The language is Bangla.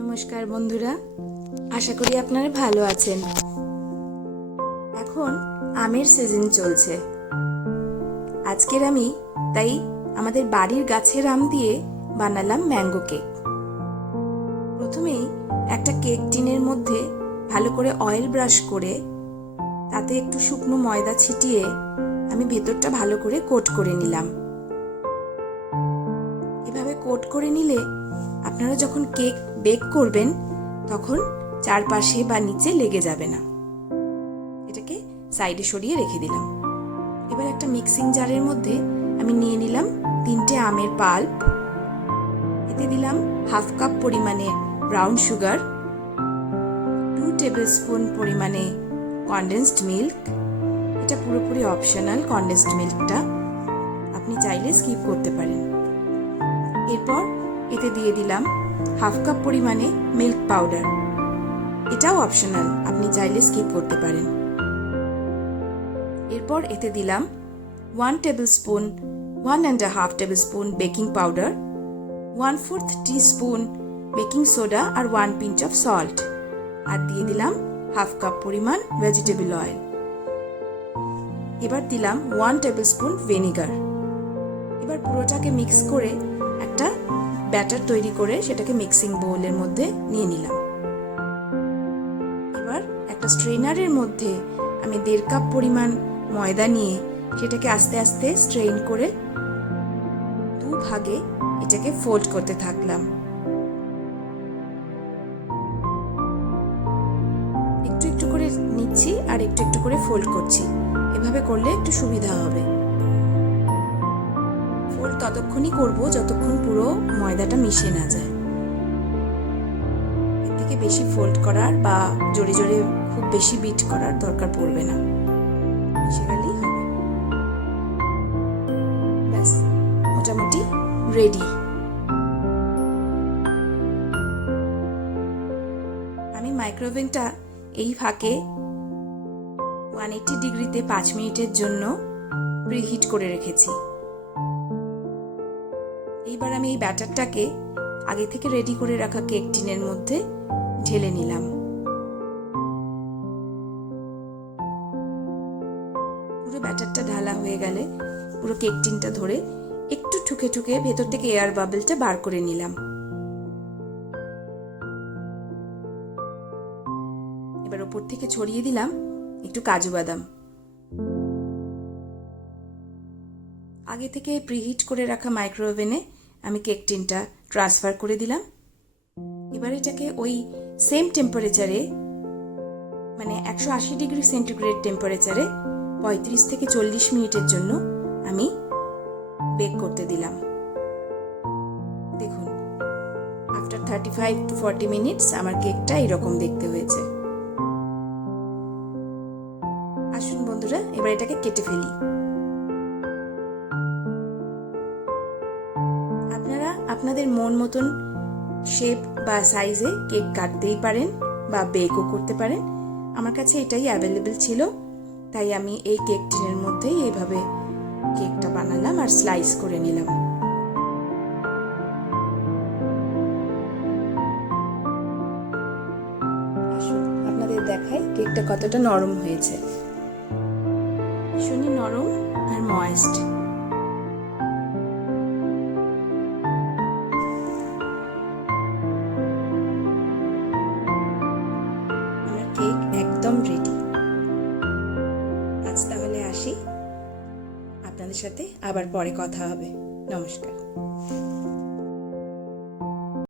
নমস্কার বন্ধুরা, আশা করি আপনারা ভালো আছেন। এখন আমের সিজন চলছে। আজকের আমি তাই আমাদের বাড়ির গাছের আম দিয়ে বানালাম ম্যাঙ্গো কেক। প্রথমেই একটা কেক টিনের মধ্যে ভালো করে অয়েল ব্রাশ করে তাতে একটু শুকনো ময়দা ছিটিয়ে আমি ভেতরটা ভালো করে কোট করে নিলাম। এভাবে কোট করে নিলে আপনারা যখন কেক বেক করবেন তখন চারপাশে বা নিচে লেগে যাবে না। এটাকে সাইডে সরিয়ে রেখে দিলাম। এবার একটা মিক্সিং জারের মধ্যে আমি নিয়ে নিলাম 3টে আমের পাল্প। এতে দিলাম হাফ কাপ পরিমাণে ব্রাউন সুগার, 2 টেবিল স্পুন পরিমাণে কনডেন্সড মিল্ক। এটা পুরোপুরি অপশনাল, কনডেন্সড মিল্কটা আপনি চাইলে স্কিপ করতে পারেন। এরপর এতে দিয়ে দিলাম হাফ কাপ পরিমাণে মিল্ক পাউডার। এটাও অপশনাল, আপনি চাইলে স্কিপ করতে পারেন। এরপর এতে দিলাম 1 1.5 table spoon baking powder, 1/4 teaspoon baking soda আর 1 পিঞ্চ অফ সল্ট, আর দিয়ে দিলাম হাফ কাপ পরিমাণ ভেজিটেবল অয়েল। এবার দিলাম 1 টেবিল স্পুন ভিনেগার। এবার পুরোটাকে মিক্স করে একটা ব্যাটার তৈরি করে সেটাকে মিক্সিং বোলের মধ্যে নিয়ে নিলাম। এবার একটা স্ট্রেনারের মধ্যে আমি 1.5 কাপ পরিমাণ ময়দা নিয়ে সেটাকে আস্তে আস্তে স্ট্রেন করে 2 ভাগে এটাকে ফোল্ড করতে থাকলাম। একটু একটু করে নিচ্ছি আর একটু একটু করে ফোল্ড করছি। এভাবে করলে একটু সুবিধা হবে। ফোল্ড ততক্ষণই করব যতক্ষণ পুরো ময়দাটা মিশে না যায়। এর থেকে বেশি ফোল্ড করার বা জোরে জোরে খুব বেশি বিট করার দরকার পড়বে না, মিশে গেলেই হবে। ব্যাস, মোটামুটি রেডি। আমি মাইক্রোওভেনটা এই ফাঁকে 180 ডিগ্রিতে 5 মিনিটের জন্য প্রিহিট করে রেখেছি। এইবার আমি এই ব্যাটারটাকে আগে থেকে রেডি করে রাখা কেক টিনের মধ্যে ঢেলে নিলাম। পুরো ব্যাটারটা ঢালা হয়ে গেলে পুরো কেক টিনটা ধরে একটু ঠুকে ঠুকে ভেতর থেকে এয়ার বাবলটা বার করে নিলাম। এবার উপর থেকে ছড়িয়ে দিলাম একটু কাজু বাদাম। আগে থেকে প্রিহিট করে রাখা মাইক্রোওভেনে আমি কেক টিনটা ট্রান্সফার করে দিলাম। এবার এটাকে ওই সেম টেম্পারেচারে, মানে 180 ডিগ্রি সেন্টিগ্রেড টেম্পারেচারে 35 থেকে 40 মিনিটের জন্য আমি বেক করতে দিলাম। দেখুন, আফটার 35 to 40 মিনিটস আমার কেকটা এরকম দেখতে হয়েছে। আসুন বন্ধুরা, এবার এটাকে কেটে ফেলি। আপনারা আপনাদের মন মতন শেপ বা সাইজে কেক কাটতেই পারেন বা বেকও করতে পারেন। আমার কাছে এটাই অ্যাভেলেবেল ছিল, তাই আমি এই কেক টিনের মধ্যেই এইভাবে কেকটা বানালাম আর স্লাইস করে নিলাম। আসুন আপনাদের দেখাই কেকটা কতটা নরম হয়েছে। ভীষণই নরম আর ময়েস্ট। আমার কেক একদম রেডি। আজ তাহলে আসি, আপনাদের সাথে আবার পরে কথা হবে। নমস্কার।